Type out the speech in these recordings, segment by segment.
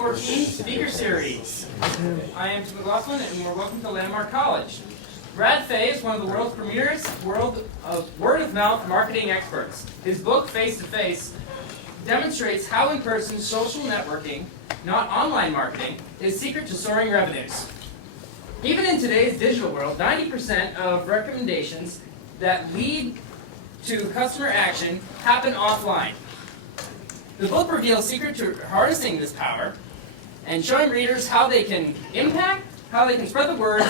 2014 Speaker Series. I am Tim McLaughlin, and we're welcome to Landmark College. Brad Fay is one of the world's premier word-of-mouth marketing experts. His book, Face to Face, demonstrates how in-person social networking, not online marketing, is secret to soaring revenues. Even in today's digital world, 90% of recommendations that lead to customer action happen offline. The book reveals secret to harnessing this power and showing readers how they can impact, how they can spread the word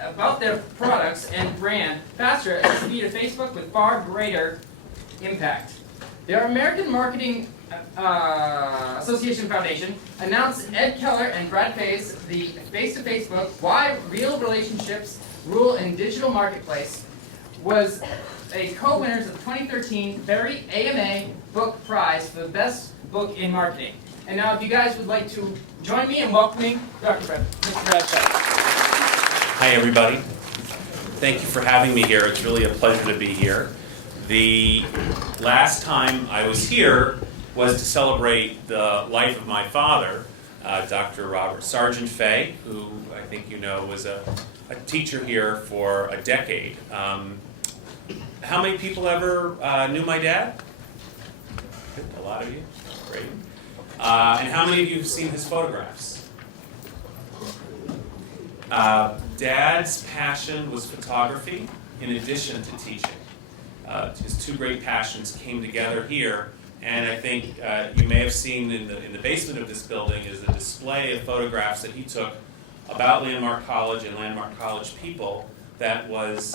about their products and brand faster at the speed of Facebook with far greater impact. The American Marketing Association Foundation announced Ed Keller and Brad Fay's The Face-to-Face book, Why Real Relationships Rule in Digital Marketplace, was a co-winners of the 2013 Berry AMA Book Prize for the best book in marketing. And now if you guys would like to join me in welcoming Mr. Brad Fay. Hi everybody. Thank you for having me here. It's really a pleasure to be here. The last time I was here was to celebrate the life of my father, Dr. Robert Sergeant Fay, who I think you know was a teacher here for a decade. How many people ever knew my dad? A lot of you. Great. And how many of you have seen his photographs? Dad's passion was photography in addition to teaching. His two great passions came together here, and I think you may have seen in the basement of this building is a display of photographs that he took about Landmark College and Landmark College people that was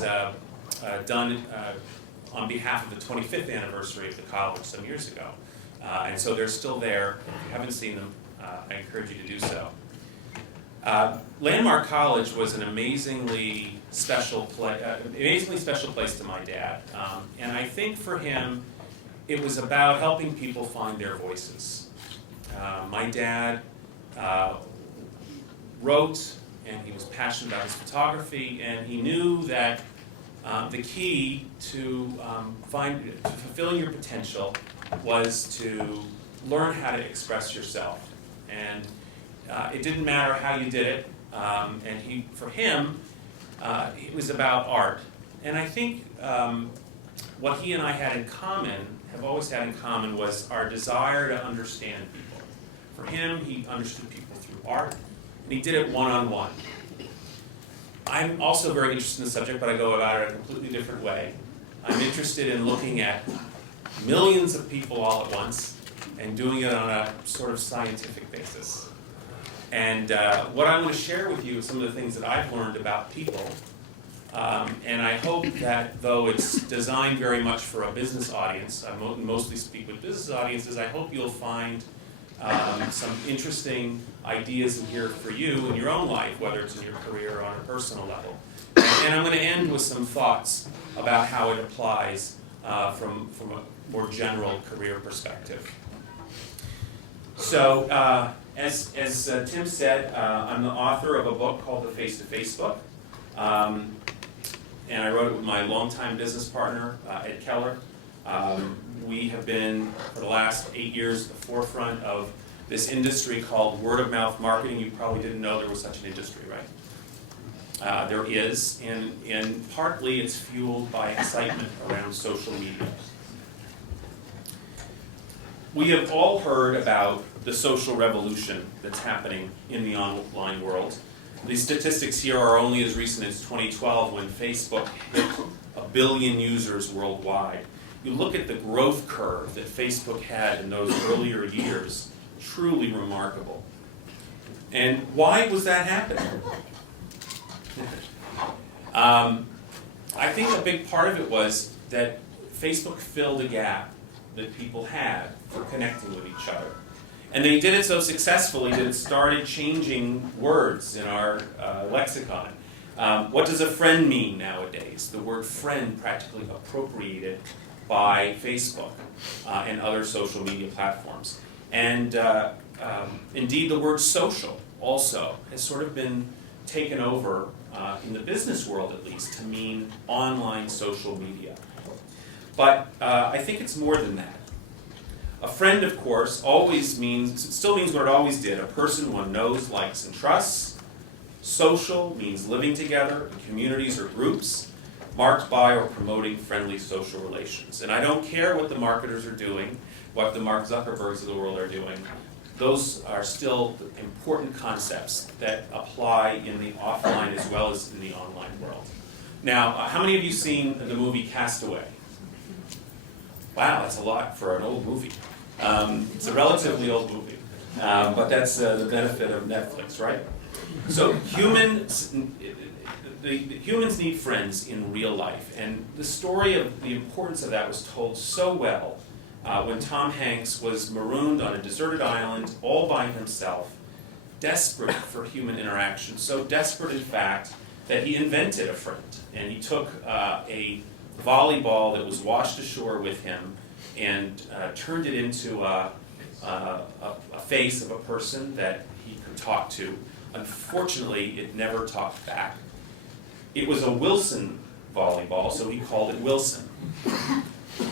done on behalf of the 25th anniversary of the college some years ago. And so they're still there. If you haven't seen them, I encourage you to do so. Landmark College was an amazingly special place to my dad. And I think for him, it was about helping people find their voices. My dad wrote, and he was passionate about his photography, and he knew that the key to fulfilling your potential was to learn how to express yourself. And it didn't matter how you did it. And for him, it was about art. And I think what he and I have always had in common, was our desire to understand people. For him, he understood people through art, and he did it one-on-one. I'm also very interested in the subject, but I go about it a completely different way. I'm interested in looking at millions of people all at once and doing it on a sort of scientific basis. And what I'm going to share with you is some of the things that I've learned about people. And I hope that though it's designed very much for a business audience, I mostly speak with business audiences, I hope you'll find some interesting ideas in here for you in your own life, whether it's in your career or on a personal level. And I'm going to end with some thoughts about how it applies from a more general career perspective. So, as Tim said, I'm the author of a book called The Face-to-Face book. And I wrote it with my longtime business partner, Ed Keller. We have been, for the last 8 years, at the forefront of this industry called word-of-mouth marketing. You probably didn't know there was such an industry, right? There is, and partly it's fueled by excitement around social media. We have all heard about the social revolution that's happening in the online world. These statistics here are only as recent as 2012, when Facebook hit 1 billion users worldwide. You look at the growth curve that Facebook had in those earlier years, truly remarkable. And why was that happening? I think a big part of it was that Facebook filled a gap that people had for connecting with each other. And they did it so successfully that it started changing words in our lexicon. What does a friend mean nowadays? The word friend practically appropriated by Facebook and other social media platforms. And indeed, the word social also has sort of been taken over, in the business world at least, to mean online social media. But I think it's more than that. A friend, of course, still means what it always did, a person one knows, likes, and trusts. Social means living together in communities or groups, marked by or promoting friendly social relations. And I don't care what the marketers are doing, what the Mark Zuckerbergs of the world are doing. Those are still important concepts that apply in the offline as well as in the online world. Now, how many of you seen the movie Castaway? Wow, that's a lot for an old movie. It's a relatively old movie, but that's the benefit of Netflix, right? So humans need friends in real life, and the story of the importance of that was told so well when Tom Hanks was marooned on a deserted island all by himself, desperate for human interaction, so desperate in fact that he invented a friend, and he took a volleyball that was washed ashore with him and turned it into a face of a person that he could talk to. Unfortunately, it never talked back. It was a Wilson volleyball, so he called it Wilson.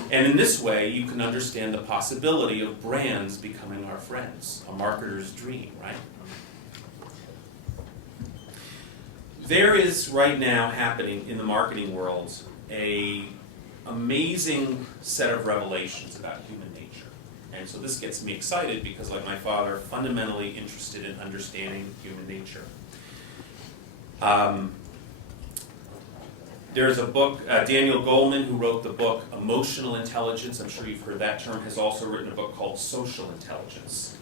And in this way, you can understand the possibility of brands becoming our friends, a marketer's dream, right? There is right now happening in the marketing world an amazing set of revelations about human nature. And so this gets me excited because, like my father, fundamentally interested in understanding human nature. There's a book, Daniel Goleman, who wrote the book Emotional Intelligence, I'm sure you've heard that term, has also written a book called Social Intelligence.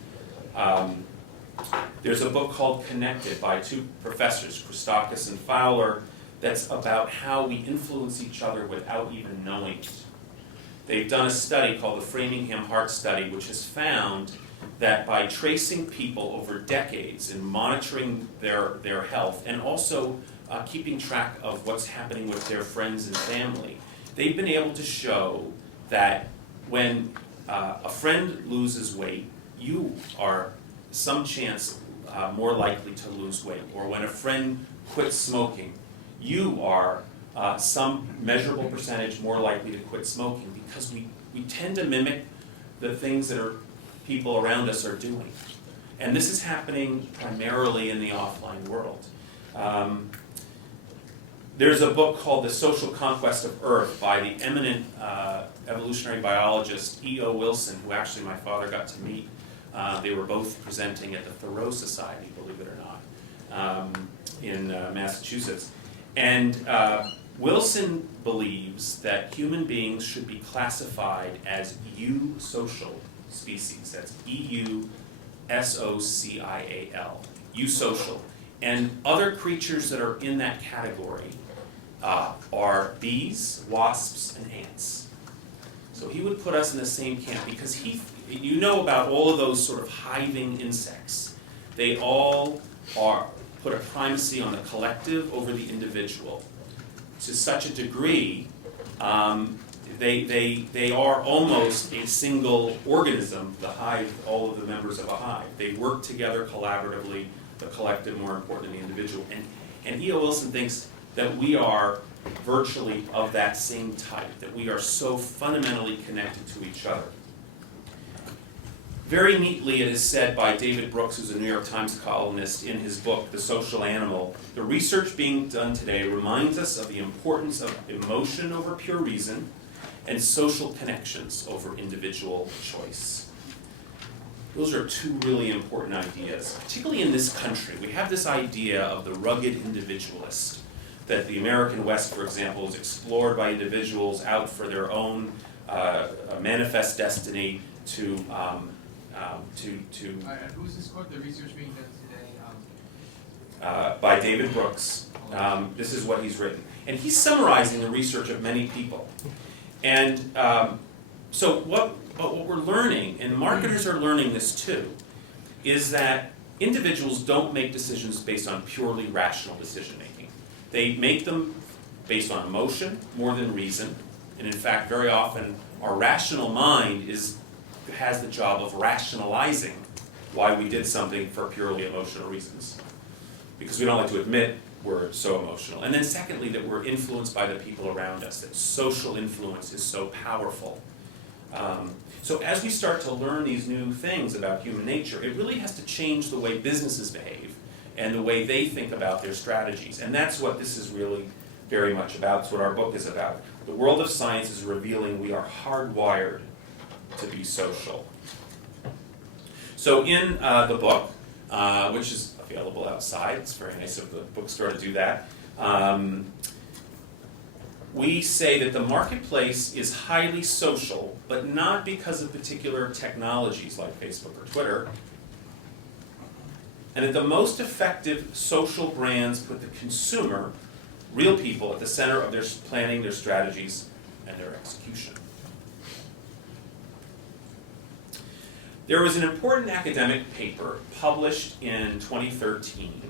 There's a book called Connected by two professors, Christakis and Fowler, that's about how we influence each other without even knowing it. They've done a study called the Framingham Heart Study, which has found that by tracing people over decades and monitoring their health and also keeping track of what's happening with their friends and family, they've been able to show that when a friend loses weight, you are some chance more likely to lose weight. Or when a friend quits smoking, you are some measurable percentage more likely to quit smoking, because we tend to mimic the things that people around us are doing. And this is happening primarily in the offline world. There's a book called The Social Conquest of Earth by the eminent evolutionary biologist E.O. Wilson, who actually my father got to meet. They were both presenting at the Thoreau Society, believe it or not, in Massachusetts. And Wilson believes that human beings should be classified as eusocial species. That's eusocial, eusocial. And other creatures that are in that category are bees, wasps, and ants. So he would put us in the same camp because you know about all of those sort of hiving insects. They all put a primacy on the collective over the individual. To such a degree, they are almost a single organism, the hive, all of the members of a hive. They work together collaboratively, the collective more important than the individual. And E.O. Wilson thinks that we are virtually of that same type, that we are so fundamentally connected to each other. Very neatly, it is said by David Brooks, who's a New York Times columnist, in his book, The Social Animal, the research being done today reminds us of the importance of emotion over pure reason and social connections over individual choice. Those are two really important ideas, particularly in this country. We have this idea of the rugged individualist, that the American West, for example, is explored by individuals out for their own manifest destiny to who's this quote? The research being done today. By David Brooks. This is what he's written, and he's summarizing the research of many people. And so what we're learning, and marketers are learning this too, is that individuals don't make decisions based on purely rational decision making. They make them based on emotion more than reason, and in fact, very often our rational mind has the job of rationalizing why we did something for purely emotional reasons, because we don't like to admit we're so emotional. And then secondly, that we're influenced by the people around us, that social influence is so powerful. So as we start to learn these new things about human nature, it really has to change the way businesses behave and the way they think about their strategies. And that's what this is really very much about. It's what our book is about. The world of science is revealing we are hardwired to be social. So in the book, which is available outside, it's very nice of the bookstore to do that, we say that the marketplace is highly social, but not because of particular technologies like Facebook or Twitter, and that the most effective social brands put the consumer, real people, at the center of their planning, their strategies, and their execution. There was an important academic paper published in 2013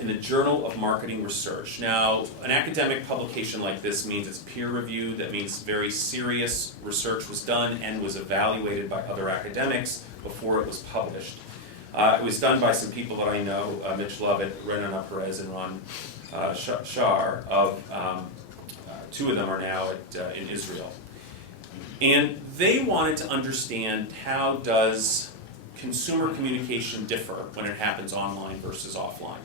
in the Journal of Marketing Research. Now, an academic publication like this means it's peer-reviewed. That means very serious research was done and was evaluated by other academics before it was published. It was done by some people that I know, Mitch Lovett, Renan Perez, and Ron Shar. Two of them are now in Israel. And they wanted to understand, how does consumer communication differ when it happens online versus offline?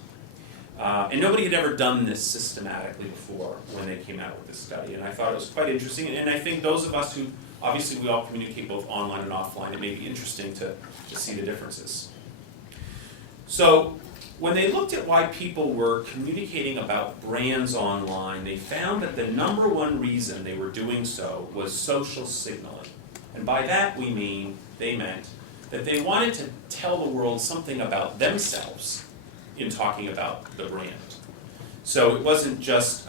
And nobody had ever done this systematically before when they came out with this study. And I thought it was quite interesting. And I think those of us who, obviously we all communicate both online and offline, it may be interesting to see the differences. So when they looked at why people were communicating about brands online, they found that the number one reason they were doing so was social signaling. And by that they meant that they wanted to tell the world something about themselves in talking about the brand. So it wasn't just,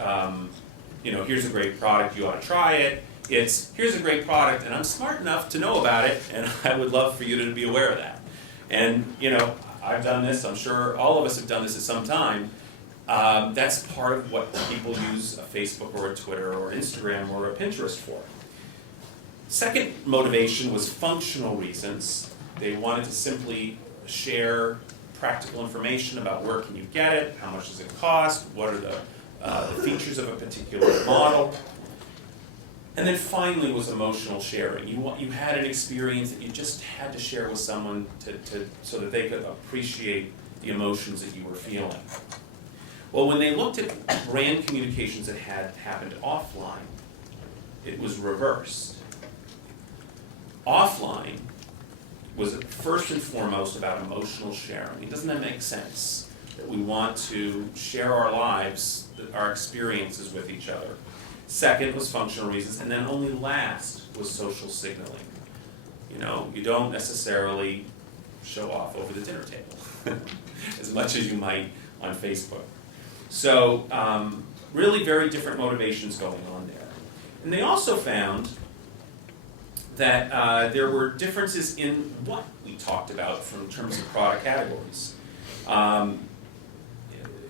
here's a great product, you ought to try it. It's, here's a great product, and I'm smart enough to know about it, and I would love for you to be aware of that. And, I've done this, I'm sure all of us have done this at some time. That's part of what people use a Facebook or a Twitter or Instagram or a Pinterest for. Second motivation was functional reasons. They wanted to simply share practical information about where can you get it, how much does it cost, what are the features of a particular model. And then finally was emotional sharing. You had an experience that you just had to share with someone so that they could appreciate the emotions that you were feeling. Well, when they looked at brand communications that had happened offline, it was reversed. Offline was first and foremost about emotional sharing. Doesn't that make sense? That we want to share our lives, our experiences with each other. Second was functional reasons, and then only last was social signaling. You don't necessarily show off over the dinner table as much as you might on Facebook. So really very different motivations going on there. And they also found that there were differences in what we talked about in terms of product categories.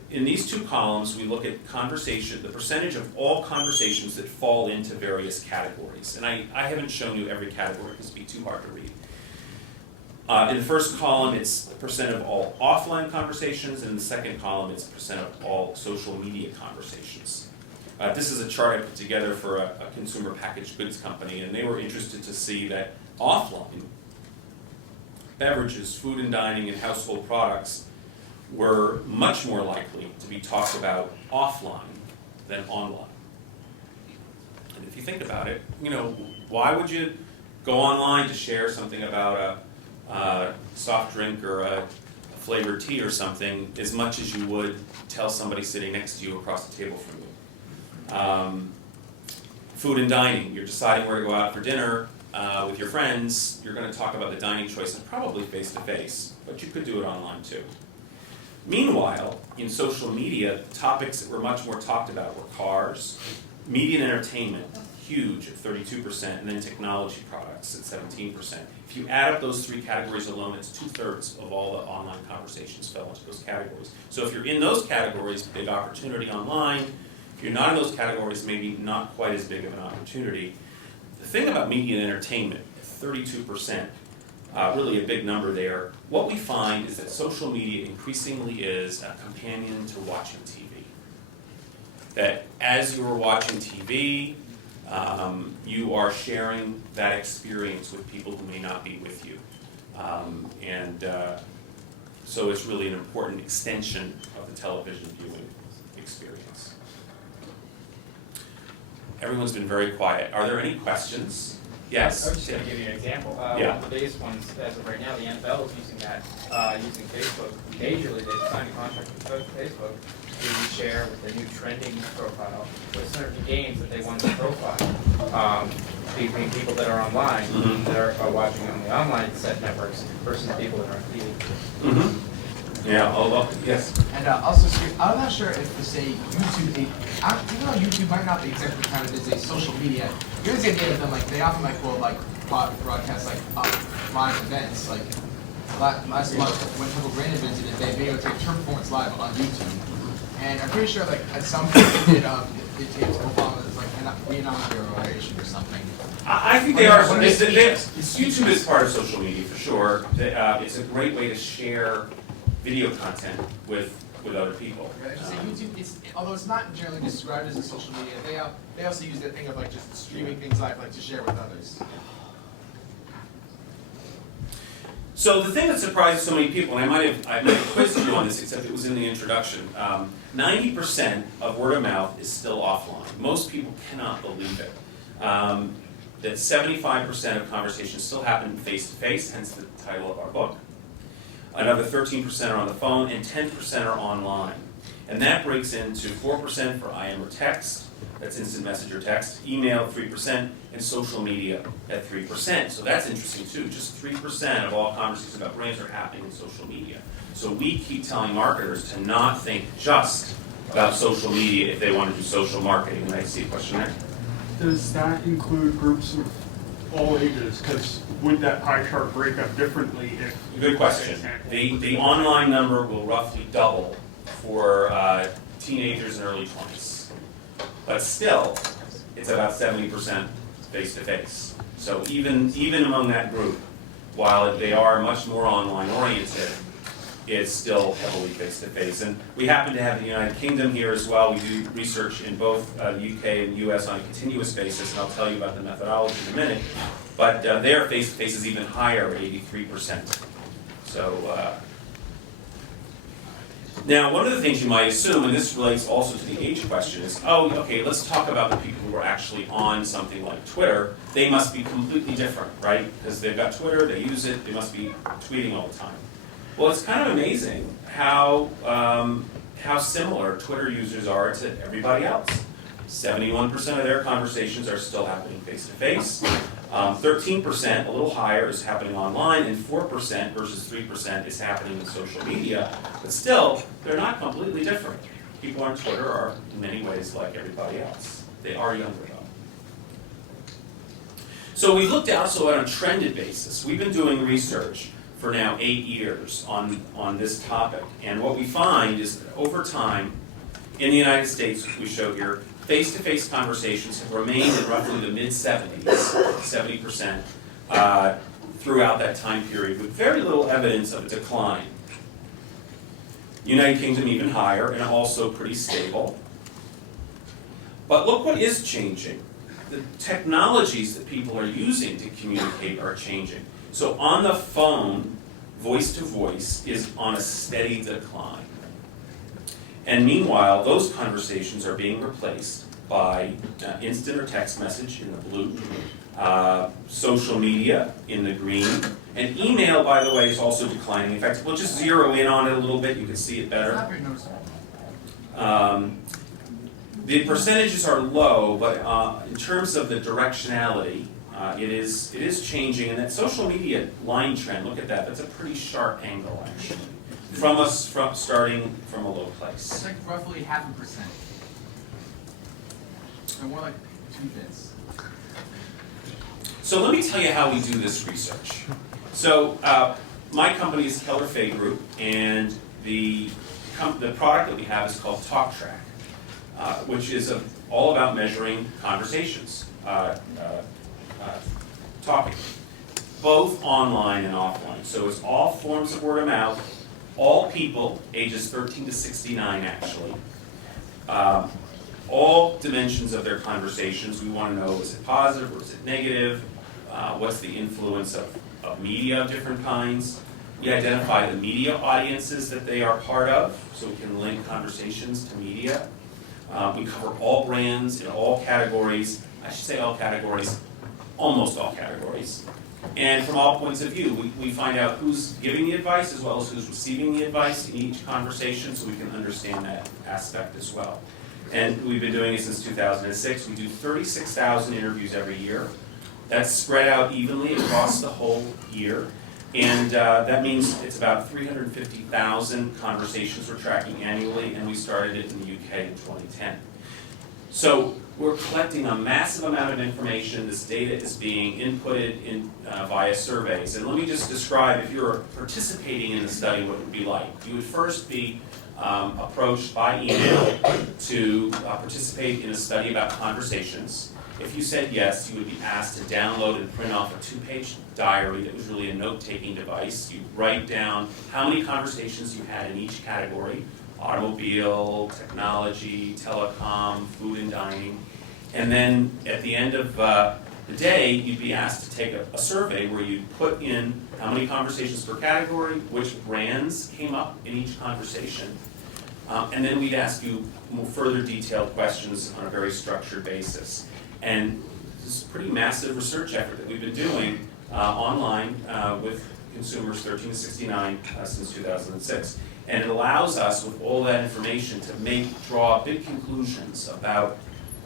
In these two columns, we look at the percentage of all conversations that fall into various categories. And I haven't shown you every category because it'd be too hard to read. In the first column, it's the percent of all offline conversations, and in the second column, it's the percent of all social media conversations. This is a chart I put together for a consumer packaged goods company, and they were interested to see that offline beverages, food and dining, and household products were much more likely to be talked about offline than online. And if you think about it, why would you go online to share something about a soft drink or a flavored tea or something as much as you would tell somebody sitting next to you across the table from you? Food and dining, you're deciding where to go out for dinner with your friends, you're going to talk about the dining choice, and probably face-to-face, but you could do it online too. Meanwhile, in social media, topics that were much more talked about were cars, media and entertainment, huge at 32%, and then technology products at 17%. If you add up those three categories alone, it's 2/3 of all the online conversations fell into those categories. So if you're in those categories, big opportunity online. If you're not in those categories, maybe not quite as big of an opportunity. The thing about media and entertainment, 32%, really a big number there. What we find is that social media increasingly is a companion to watching TV. That as you're watching TV, you are sharing that experience with people who may not be with you. So it's really an important extension of the television viewing experience. Everyone's been very quiet. Are there any questions? Yes? I was just going to give you an example. Yeah. One of the biggest ones, as of right now, the NFL is using that, using Facebook. Majorly, they've signed a contract with Facebook to share with the new trending profile with certain games that they want to profile between people that are online, Mhm. that are watching on the online set networks versus people that are on TV. Mm-hmm. Yeah, although, yes. And also, I'm not sure if to say YouTube, even though YouTube might not be exactly counted as a social media, here's the idea of them, like, they often will broadcast live events, like last month when Temple Grandin visited, they videotaped her performance live on YouTube. And I'm pretty sure at some point they taped Obama as a Vietnam oration or something. I think they are. YouTube is part of social media for sure. It's a great way to share video content with other people. Right, I should say YouTube, although it's not generally described as a social media, they also use that thing of just streaming things live to share with others. So the thing that surprises so many people, and I might have quizzed you on this, except it was in the introduction. 90% of word of mouth is still offline. Most people cannot believe it. That 75% of conversations still happen face to face, hence the title of our book. Another 13% are on the phone, and 10% are online. And that breaks into 4% for IM or text, that's instant message or text, email 3%, and social media at 3%. So that's interesting too. Just 3% of all conversations about brands are happening in social media. So we keep telling marketers to not think just about social media if they want to do social marketing. And I see a question there. Does that include groups of all ages? Because would that pie chart break up differently if... Good question. The online number will roughly double for teenagers and early 20s. But still, it's about 70% face-to-face. So even among that group, while they are much more online oriented, it's still heavily face-to-face. And we happen to have the United Kingdom here as well. We do research in both the UK and US on a continuous basis, and I'll tell you about the methodology in a minute. But their face-to-face is even higher at 83%. So now, one of the things you might assume, and this relates also to the age question, is, oh, okay, let's talk about the people who are actually on something like Twitter. They must be completely different, right? Because they've got Twitter, they use it, they must be tweeting all the time. Well, it's kind of amazing how similar Twitter users are to everybody else. 71% of their conversations are still happening face-to-face. 13%, a little higher, is happening online, and 4% versus 3% is happening in social media. But still, they're not completely different. People on Twitter are, in many ways, like everybody else. They are younger, though. So we looked also at a trended basis. We've been doing research for now 8 years on this topic. And what we find is that over time, in the United States, we show here, face-to-face conversations have remained in roughly the mid-70s, 70%, throughout that time period, with very little evidence of a decline. United Kingdom even higher, and also pretty stable. But look what is changing. The technologies that people are using to communicate are changing. So on the phone, voice-to-voice is on a steady decline. And meanwhile, those conversations are being replaced by instant or text message in the blue, social media in the green, and email, by the way, is also declining. In fact, we'll just zero in on it a little bit. You can see it better. The percentages are low, but in terms of the directionality, it is changing. And that social media line trend, look at that. That's a pretty sharp angle, actually. Starting from a low place. It's like roughly 0.5%. So more like 2 bits. So let me tell you how we do this research. So my company is Brad Fay Group, and the product that we have is called TalkTrack, which is all about measuring conversations, talking, both online and offline. So it's all forms of word of mouth. All people, ages 13 to 69 actually, all dimensions of their conversations. We want to know, is it positive or is it negative? What's the influence of media of different kinds? We identify the media audiences that they are part of, so we can link conversations to media. We cover all brands in all categories. I should say all categories, almost all categories. And from all points of view, we find out who's giving the advice as well as who's receiving the advice in each conversation, so we can understand that aspect as well. And we've been doing it since 2006. We do 36,000 interviews every year. That's spread out evenly across the whole year. And that means it's about 350,000 conversations we're tracking annually, and we started it in the UK in 2010. So we're collecting a massive amount of information. This data is being inputted in, via surveys. And let me just describe, if you're participating in the study, what it would be like. You would first be approached by email to participate in a study about conversations. If you said yes, you would be asked to download and print off a 2-page diary that was really a note-taking device. You write down how many conversations you had in each category: automobile, technology, telecom, food and dining. And then at the end of the day, you'd be asked to take a survey where you'd put in how many conversations per category, which brands came up in each conversation. And then we'd ask you more further detailed questions on a very structured basis. And this is a pretty massive research effort that we've been doing online with consumers 13 to 69 since 2006. And it allows us, with all that information, to draw big conclusions about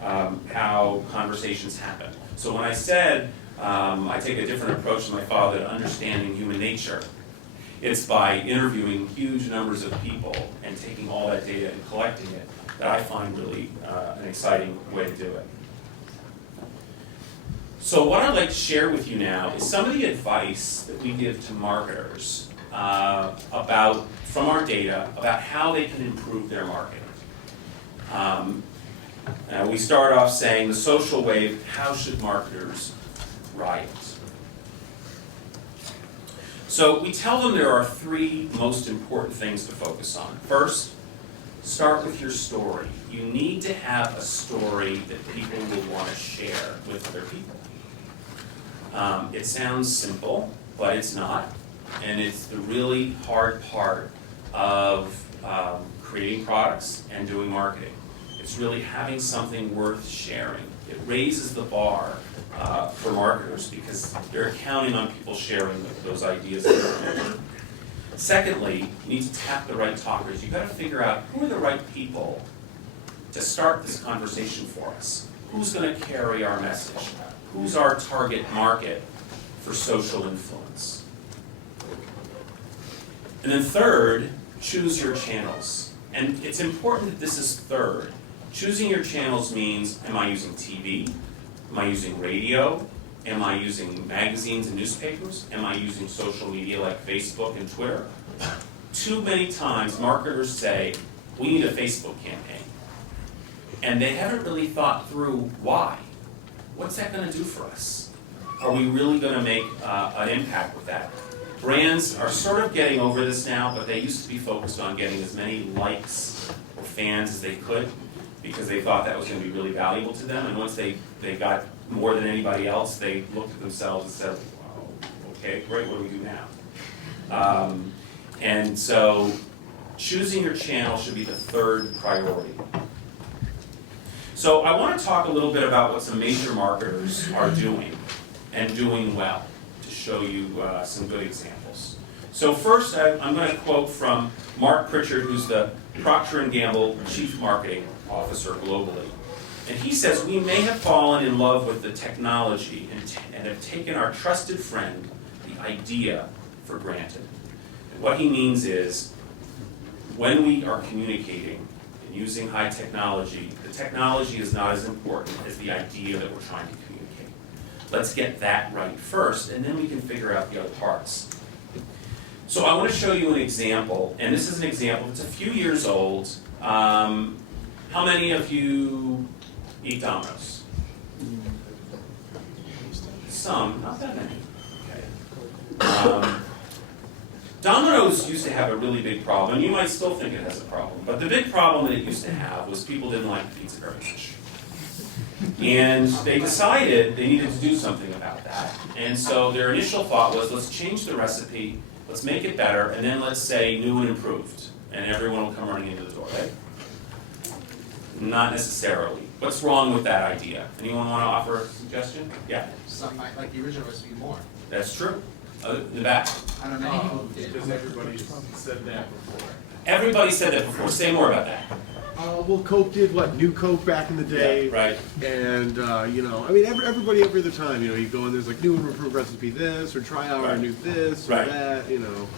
how conversations happen. So when I said I take a different approach than my father to understanding human nature, it's by interviewing huge numbers of people and taking all that data and collecting it that I find really an exciting way to do it. So what I'd like to share with you now is some of the advice that we give to marketers from our data about how they can improve their marketing. We start off saying the social wave, how should marketers ride it? So we tell them there are 3 most important things to focus on. First, start with your story. You need to have a story that people will want to share with other people. It sounds simple, but it's not. And it's the really hard part of creating products and doing marketing. It's really having something worth sharing. It raises the bar for marketers because they're counting on people sharing those ideas. Secondly, you need to tap the right talkers. You've got to figure out who are the right people to start this conversation for us. Who's going to carry our message? Who's our target market for social influence? And then third, choose your channels. And it's important that this is third. Choosing your channels means, am I using TV? Am I using radio? Am I using magazines and newspapers? Am I using social media like Facebook and Twitter? Too many times marketers say, we need a Facebook campaign. And they haven't really thought through why. What's that going to do for us? Are we really going to make an impact with that? Brands are sort of getting over this now, but they used to be focused on getting as many likes or fans as they could because they thought that was going to be really valuable to them. And once they got more than anybody else, they looked at themselves and said, wow, okay, great, what do we do now? And so choosing your channel should be the third priority. So I want to talk a little bit about what some major marketers are doing and doing well to show you some good examples. So first, I'm going to quote from Mark Pritchard, who's the Procter & Gamble Chief Marketing Officer globally. And he says, we may have fallen in love with the technology and have taken our trusted friend, the idea, for granted. And what he means is, when we are communicating and using high technology, the technology is not as important as the idea that we're trying to communicate. Let's get that right first, and then we can figure out the other parts. So I want to show you an example, and this is an example that's a few years old. How many of you eat Domino's? Some, not that many. Okay. Domino's used to have a really big problem, and you might still think it has a problem, but the big problem that it used to have was people didn't like pizza very much. And they decided they needed to do something about that. And so their initial thought was, let's change the recipe, let's make it better, and then let's say new and improved, and everyone will come running into the door, right? Not necessarily. What's wrong with that idea? Anyone want to offer a suggestion? Yeah, Some might like the original recipe more. that's true. In the back. I don't know many people who did. Because everybody said that before. Everybody said that before. Say more about that. Well, Coke did what? New Coke back in the day. Yeah, right. And, you know, I mean, everybody every other time, you know, you go and there's like new and improved recipe this, or try out our new this, or Right. that, you know.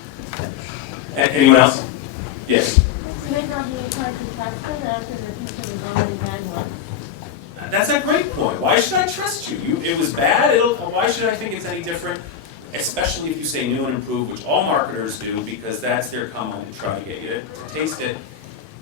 Anyone else? Yes. That's a great point. Why should I trust you? It was bad. Why should I think it's any different? Especially if you say new and improved, which all marketers do, because that's their come on to try to get you to taste it.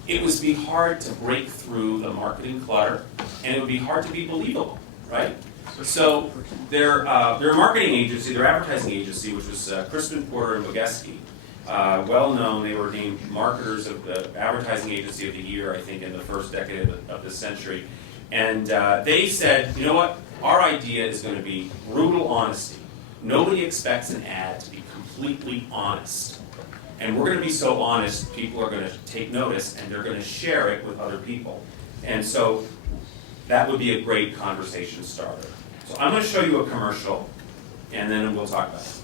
It would be hard to break through the marketing clutter, and it would be hard to be believable, right? So their marketing agency, their advertising agency, which was Crispin Porter and Bogeski, well known, they were named marketers of the advertising agency of the year, I think, in the first decade of the century. And they said, you know what, our idea is going to be brutal honesty. Nobody expects an ad to be completely honest. And we're going to be so honest, people are going to take notice and they're going to share it with other people. And so that would be a great conversation starter. So I'm going to show you a commercial and then we'll talk about it.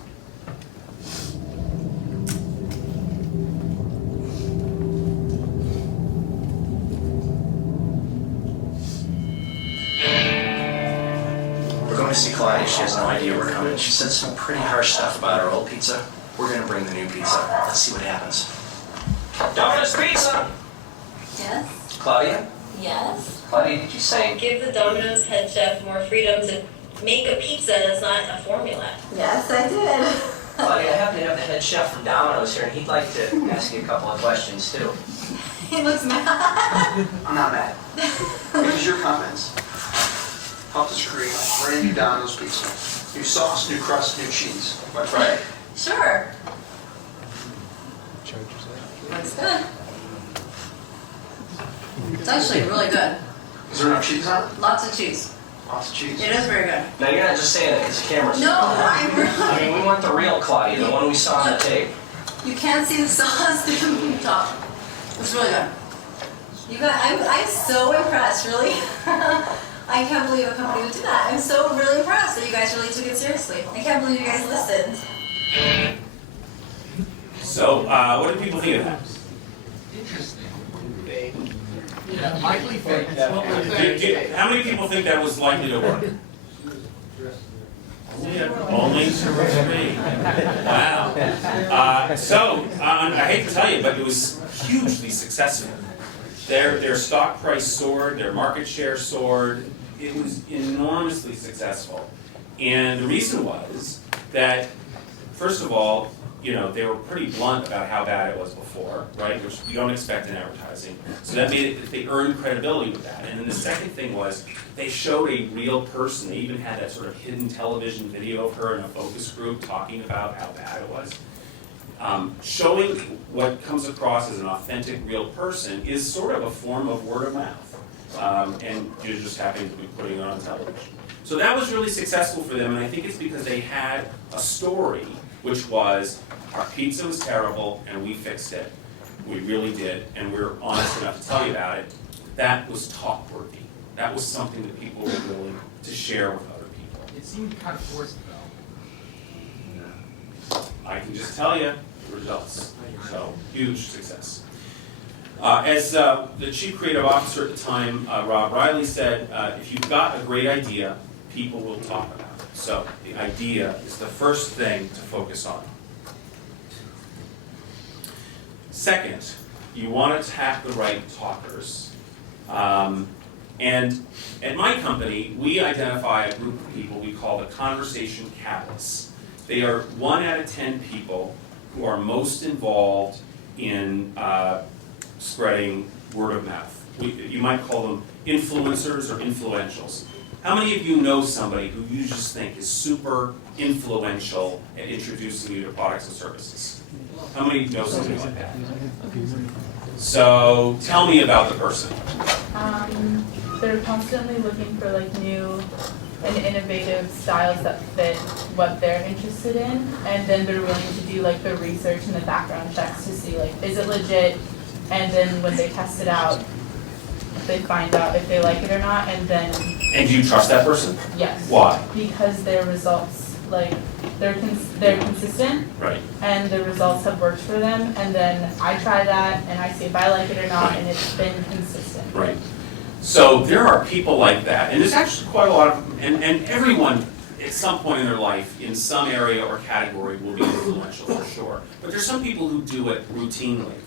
We're going to see Claudia. She has no idea we're coming. She said some pretty harsh stuff about our old pizza. We're going to bring the new pizza. Let's see what happens. Domino's Pizza! Yes? Claudia? Yes? Claudia, did you say... Give the Domino's head chef more freedom to make a pizza that's not a formula. Yes, I did. Claudia, I happen to have the head chef from Domino's here, and he'd like to ask you a couple of questions, too. He looks mad. I'm not mad. Because your comments helped us create a brand new Domino's pizza. New sauce, new crust, new cheese. Want to try it? Sure. Looks good. It's actually really good. Is there enough cheese on it? Lots of cheese. Lots of cheese. It is very good. No, you're not just saying it because the camera's... No, I'm I really... mean, we want the real Claudia, the one we saw on the tape. You can't see the sauce through the top. It's really good. You guys, I'm so impressed, really. I can't believe a company would do that. I'm so really impressed that you guys really took it seriously. I can't believe you guys listened. So what do people think of that? Interesting. Yeah, likely fake. How many people think that was likely to work? Only 3. Wow. I hate to tell you, but it was hugely successful. Their stock price soared, their market share soared. It was enormously successful. And the reason was that, first of all, you know, they were pretty blunt about how bad it was before, right? Which you don't expect in advertising. So that made it, they earned credibility with that. And then the second thing was, they showed a real person. They even had that sort of hidden television video of her in a focus group talking about how bad it was. Showing what comes across as an authentic, real person is sort of a form of word of mouth. And you just happen to be putting it on television. So that was really successful for them, and I think it's because they had a story, which was, our pizza was terrible, and we fixed it. We really did, and we're honest enough to tell you about it. That was talk-worthy. That was something that people were willing to share with other people. It seemed kind of forced, though. I can just tell you the results. So, huge success. As the chief creative officer at the time, Rob Riley said, if you've got a great idea, people will talk about it. So the idea is the first thing to focus on. Second, you want to tap the right talkers. And at my company, we identify a group of people we call the conversation catalysts. They are 1 out of 10 people who are most involved in spreading word of mouth. You might call them influencers or influentials. How many of you know somebody who you just think is super influential at introducing you to products and services? How many know something like that? So tell me about the person. They're constantly looking for like new and innovative styles that fit what they're interested in, and then they're willing to do like the research and the background checks to see like, is it legit, and then when they test it out, they find out if they like it or not, and then. And do you trust that person? Yes. Why? Because their results, like, they're consistent. Right. And the results have worked for them, and then I try that, and I see if I like it or not, and it's been consistent. Right. So there are people like that, and there's actually quite a lot of them, and everyone at some point in their life, in some area or category, will be influential for sure. But there's some people who do it routinely.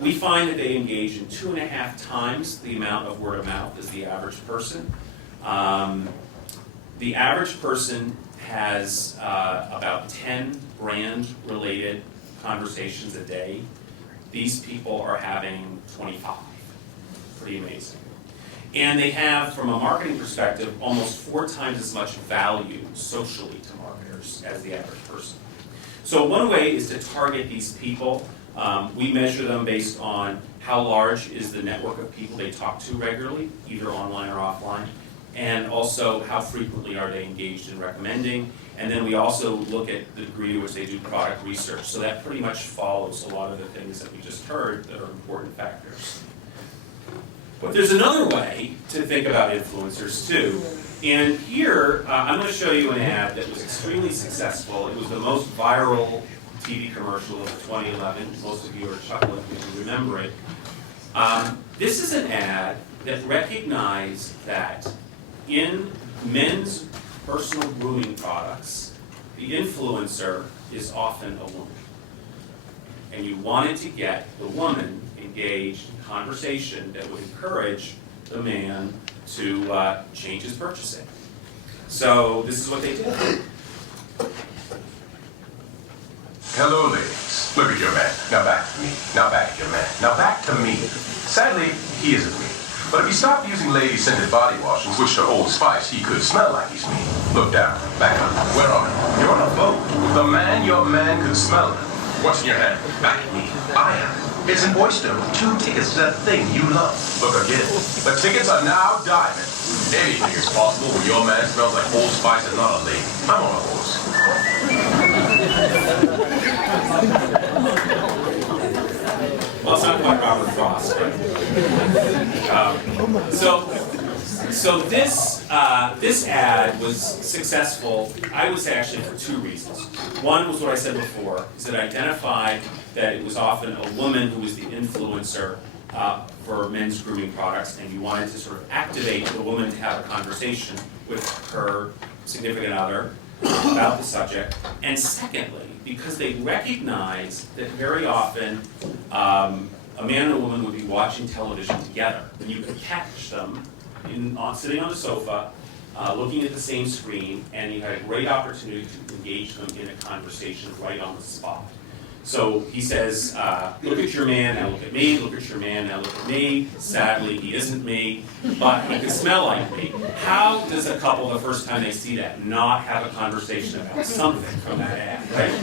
We find that they engage in 2.5 times the amount of word of mouth as the average person. The average person has about 10 brand-related conversations a day. These people are having 25. Pretty amazing. And they have, from a marketing perspective, almost 4 times as much value socially to marketers as the average person. So one way is to target these people. We measure them based on how large is the network of people they talk to regularly, either online or offline, and also how frequently are they engaged in recommending. And then we also look at the degree to which they do product research. So that pretty much follows a lot of the things that we just heard that are important factors. But there's another way to think about influencers too. And here, I'm going to show you an ad that was extremely successful. It was the most viral TV commercial of 2011. Most of you are chuckling if you remember it. This is an ad that recognized that in men's personal grooming products, the influencer is often a woman. And you wanted to get the woman engaged in conversation that would encourage the man to change his purchasing. So this is what they did. Hello, ladies. Look at your man. Now back to me. Now back to your man. Now back to me. Sadly, he isn't me. But if he stopped using lady-scented body wash and switched to Old Spice, he could smell like he's me. Look down. Back up. Where are you? You're on a boat. The man your man could smell it. What's in your hand? Back at me. I am. It's an oyster with 2 tickets to that thing you love. Look again. The tickets are now diamond. Anything is possible when your man smells like Old Spice and not a lady. I'm on a horse. Well, it's not quite Robert Frost, right? So this ad was successful, I would say actually for 2 reasons. One was what I said before, is it identified that it was often a woman who was the influencer for men's grooming products, and you wanted to sort of activate the woman to have a conversation with her significant other about the subject. And secondly, because they recognize that very often a man and a woman would be watching television together, and you could catch them sitting on the sofa, looking at the same screen, and you had a great opportunity to engage them in a conversation right on the spot. So he says, look at your man, now look at me, look at your man, now look at me. Sadly, he isn't me, but he can smell like me. How does a couple, the first time they see that, not have a conversation about something from that ad, right?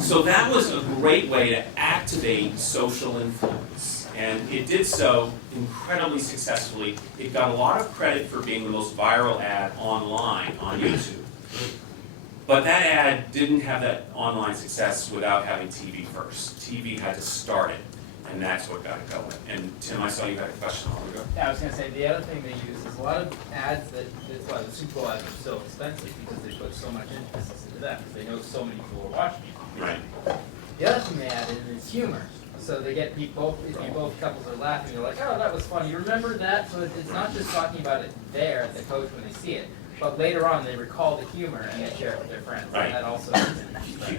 So that was a great way to activate social influence. And it did so incredibly successfully. It got a lot of credit for being the most viral ad online on YouTube. But that ad didn't have that online success without having TV first. TV had to start it, and that's what got it going. And Tim, I saw you had a question a while ago. Yeah, I was going to say, the other thing they use is a lot of ads that's why the Super Bowl ads are so expensive, because they put so much emphasis into that, because they know so many people are watching. Right. The other thing they add in is humor. So they get people, if you both couples are laughing, you're like, oh, that was funny. You remember that? So it's not just talking about it there at the coach when they see it, but later on they recall the humor and they share it with their friends. Right. And that also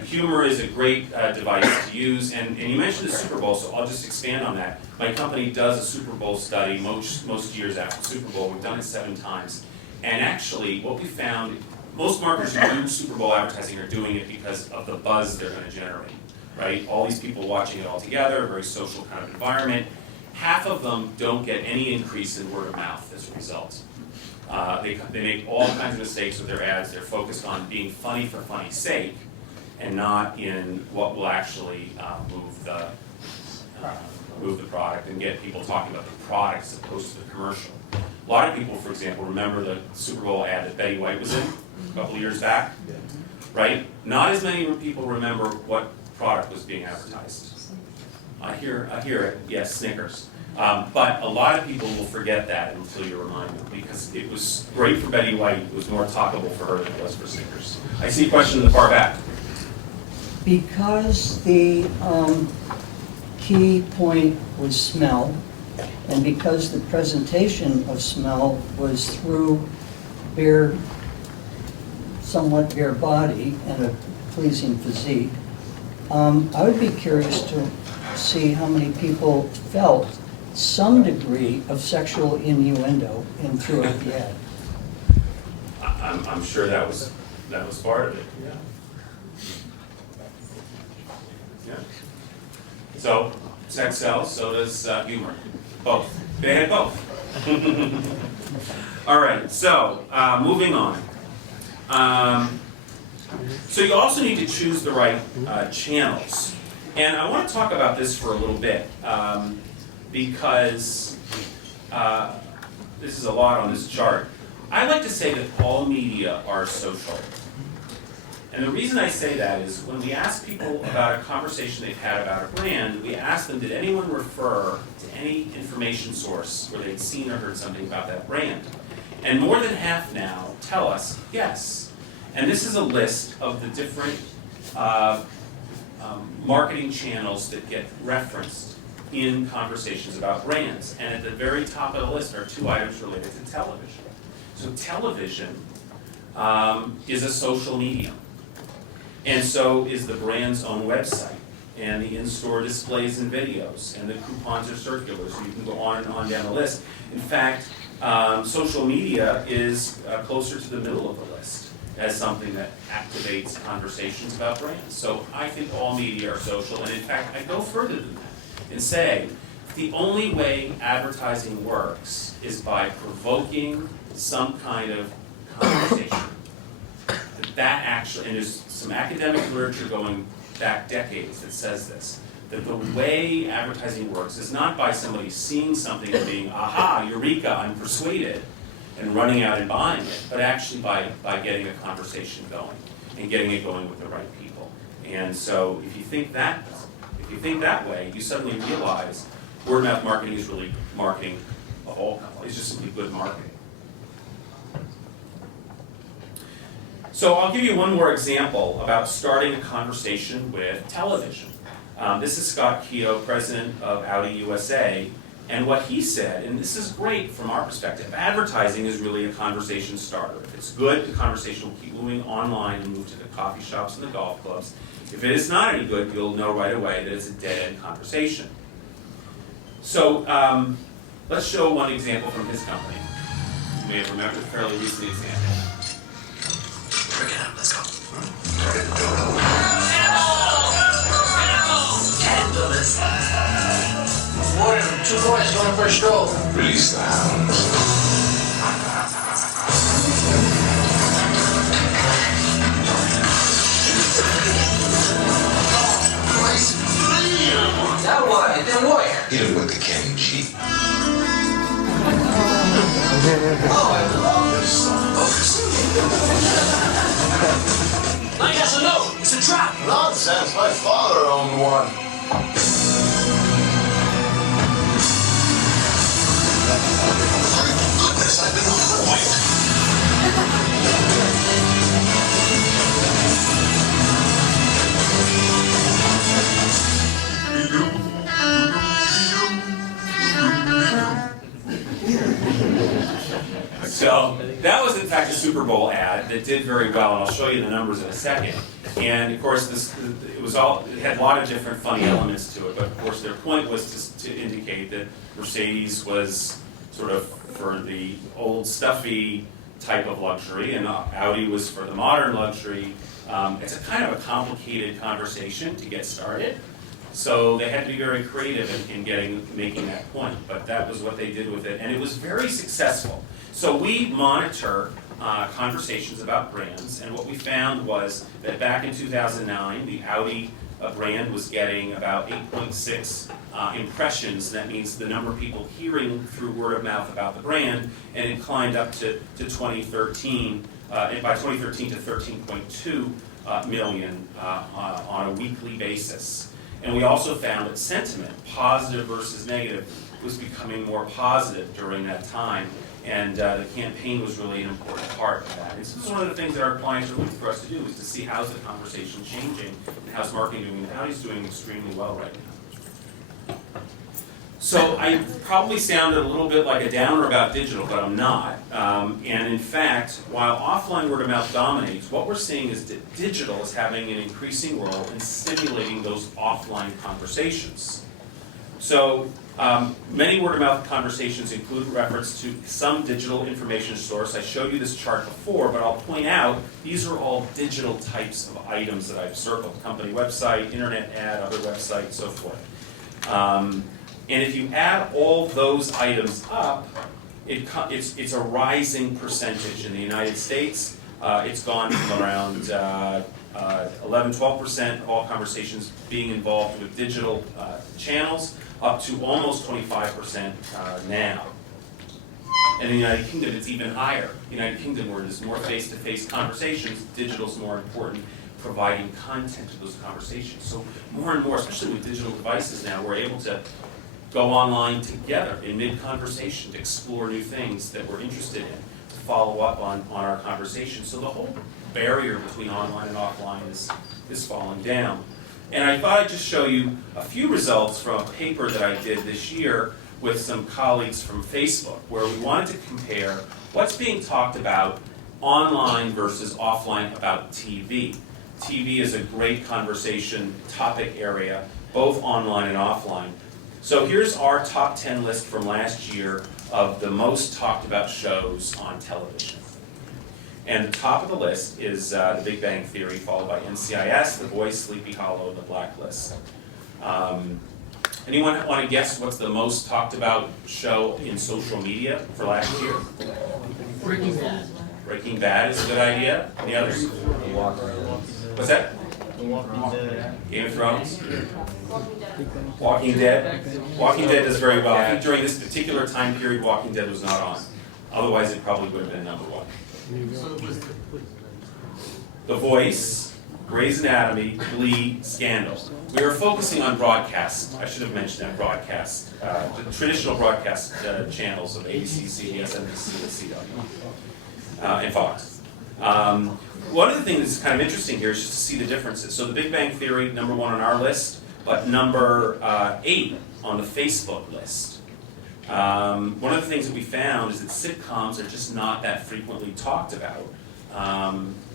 Humor is a great device to use, and you mentioned the Super Bowl, so I'll just expand on that. My company does a Super Bowl study most years after the Super Bowl. We've done it 7 times. And actually, what we found, most marketers who do Super Bowl advertising are doing it because of the buzz they're going to generate, right? All these people watching it all together, a very social kind of environment. Half of them don't get any increase in word of mouth as a result. They make all kinds of mistakes with their ads. They're focused on being funny for funny's sake. and not in what will actually move the product and get people talking about the product as opposed to the commercial. A lot of people, for example, remember the Super Bowl ad that Betty White was in a couple of years back, right? Not as many people remember what product was being advertised. I hear it, yes, Snickers. But a lot of people will forget that until you remind them, because it was great for Betty White. It was more talkable for her than it was for Snickers. I see a question in the far back. Because the key point was smell, and because the presentation of smell was through somewhat bare body and a pleasing physique, I would be curious to see how many people felt some degree of sexual innuendo throughout the ad. I'm sure that was part of it. Yeah. So sex sells, so does humor. Both. They had both. All right. So moving on. So you also need to choose the right channels, and I want to talk about this for a little bit. Because this is a lot on this chart. I like to say that all media are social. And the reason I say that is when we ask people about a conversation they've had about a brand, we ask them, did anyone refer to any information source where they'd seen or heard something about that brand? And more than half now tell us yes. And this is a list of the different marketing channels that get referenced in conversations about brands. And at the very top of the list are two items related to television. So television is a social medium. And so is the brand's own website, and the in-store displays and videos, and the coupons or circulars, so you can go on and on down the list. In fact, social media is closer to the middle of the list as something that activates conversations about brands. So I think all media are social, and in fact, I go further than that and say the only way advertising works is by provoking some kind of conversation. That actually, and there's some academic literature going back decades that says this, that the way advertising works is not by somebody seeing something and being, aha, eureka, I'm persuaded, and running out and buying it, but actually by getting a conversation going and getting it going with the right people. And so if you think that way, you suddenly realize word of mouth marketing is really marketing of all kinds. It's just simply good marketing. So I'll give you one more example about starting a conversation with television. This is Scott Keogh, president of Audi USA, and what he said, and this is great from our perspective, advertising is really a conversation starter. If it's good, the conversation will keep moving online and move to the coffee shops and the golf clubs. If it is not any good, you'll know right away that it's a dead-end conversation. So let's show one example from his company. You may have remembered a fairly recent example. Break it up, let's go. Morning, 2 boys going for a stroll. Release the hounds. Now what? It didn't work. Hit him with the cane cheek. Oh, I love this song. I got a note. It's a trap. Nonsense, my father owned one. Goodness, I've been hoodwinked. So that was in fact a Super Bowl ad that did very well, and I'll show you the numbers in a second. And of course, it had a lot of different funny elements to it, but of course their point was to indicate that Mercedes was sort of for the old stuffy type of luxury, and Audi was for the modern luxury. It's a kind of a complicated conversation to get started. So they had to be very creative in making that point, but that was what they did with it, and it was very successful. So we monitor conversations about brands, and what we found was that back in 2009, the Audi brand was getting about 8.6 impressions. That means the number of people hearing through word of mouth about the brand, and it climbed up to 2013, and by 2013 to 13.2 million on a weekly basis. And we also found that sentiment, positive versus negative, was becoming more positive during that time. And the campaign was really an important part of that. And so this is one of the things that our clients are looking for us to do, is to see how's the conversation changing and how's marketing doing, and Audi's doing extremely well right now. So I probably sounded a little bit like a downer about digital, but I'm not. And in fact, while offline word of mouth dominates, what we're seeing is that digital is having an increasing role in stimulating those offline conversations. So many word of mouth conversations include reference to some digital information source. I showed you this chart before, but I'll point out these are all digital types of items that I've circled: company website, internet ad, other website, so forth. And if you add all those items up, it's a rising percentage. In the United States, it's gone from around 11-12% of all conversations being involved with digital channels, up to almost 25% now. In the United Kingdom, it's even higher. The United Kingdom, where there's more face-to-face conversations, digital's more important, providing content to those conversations. So more and more, especially with digital devices now, we're able to go online together in mid-conversation to explore new things that we're interested in, to follow up on our conversation. So the whole barrier between online and offline is falling down. And I thought I'd just show you a few results from a paper that I did this year with some colleagues from Facebook, where we wanted to compare what's being talked about online versus offline about TV. TV is a great conversation topic area, both online and offline. So here's our top 10 list from last year of the most talked about shows on television. And the top of the list is The Big Bang Theory, followed by NCIS, The Voice, Sleepy Hollow, The Blacklist. Anyone want to guess what's the most talked about show in social media for last year? Breaking Bad. Breaking Bad is a good idea. Any others? What's that? Game of Thrones? Walking Dead. Walking Dead does very well. I think during this particular time period, Walking Dead was not on. Otherwise, it probably would have been number one. The Voice, Grey's Anatomy, Glee, Scandal. We are focusing on broadcast. I should have mentioned that, broadcast. The traditional broadcast channels of ABC, CBS, NBC, and CW, and Fox. One of the things that's kind of interesting here is just to see the differences. So The Big Bang Theory, number one on our list, but number 8 on the Facebook list. One of the things that we found is that sitcoms are just not that frequently talked about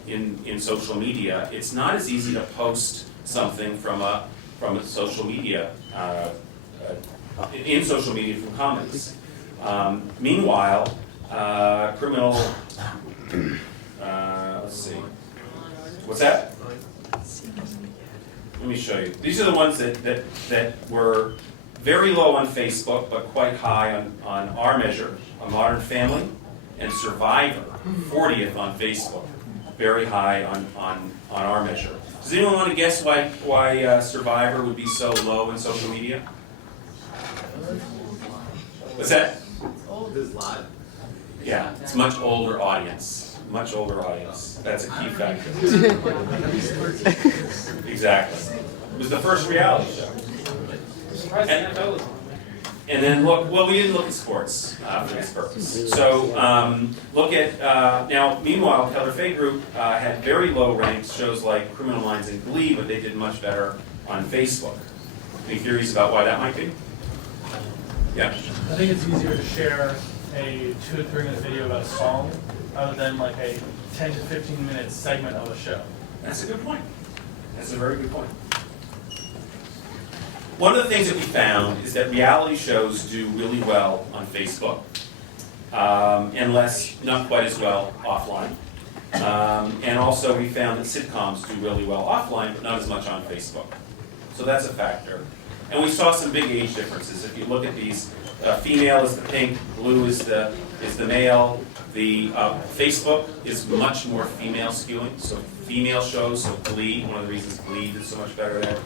in social media. It's not as easy to post something from a social media, in social media from comedies. Meanwhile, criminal, let's see, what's that? Let me show you. These are the ones that were very low on Facebook, but quite high on our measure. A Modern Family and Survivor, 40th on Facebook, very high on our measure. Does anyone want to guess why Survivor would be so low in social media? What's that? Yeah, it's a much older audience. Much older audience. That's a key factor. Exactly. It was the first reality show. And then look, well, we didn't look at sports for this purpose. So look at, now, meanwhile, Brad Fay Group had very low ranked shows like Criminal Minds and Glee, but they did much better on Facebook. Any theories about why that might be? Yeah? I think it's easier to share a 2 to 3 minute video about a song rather than like a 10 to 15 minute segment of a show. That's a good point. That's a very good point. One of the things that we found is that reality shows do really well on Facebook, and not quite as well offline. And also we found that sitcoms do really well offline, but not as much on Facebook. So that's a factor. And we saw some big age differences. If you look at these female is the pink, blue is the male. The Facebook is much more female skewing, so female shows, so Glee, one of the reasons Glee did so much better there.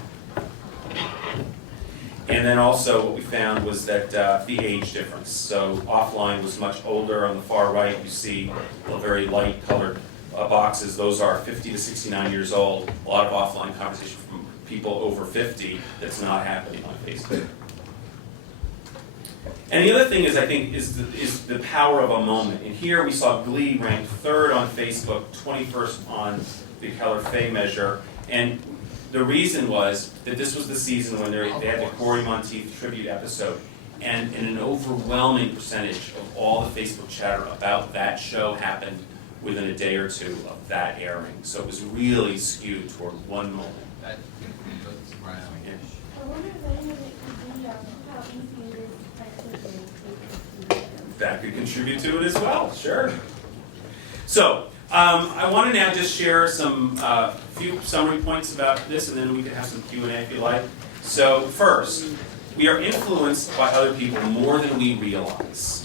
And then also what we found was that the age difference. So offline was much older. On the far right, you see the very light colored boxes. Those are 50 to 69 years old. A lot of offline conversation from people over 50 that's not happening on Facebook. And the other thing is, I think, is the power of a moment. And here we saw Glee ranked 3rd on Facebook, 21st on the Keller Fay measure. And the reason was that this was the season when they had the Corey Monteith tribute episode. And an overwhelming percentage of all the Facebook chatter about that show happened within a day or two of that airing. So it was really skewed toward one moment. That doesn't surprise me. That could contribute to it as well, sure. So, I want to now just share some few summary points about this, and then we can have some Q&A if you like. So, first, we are influenced by other people more than we realize.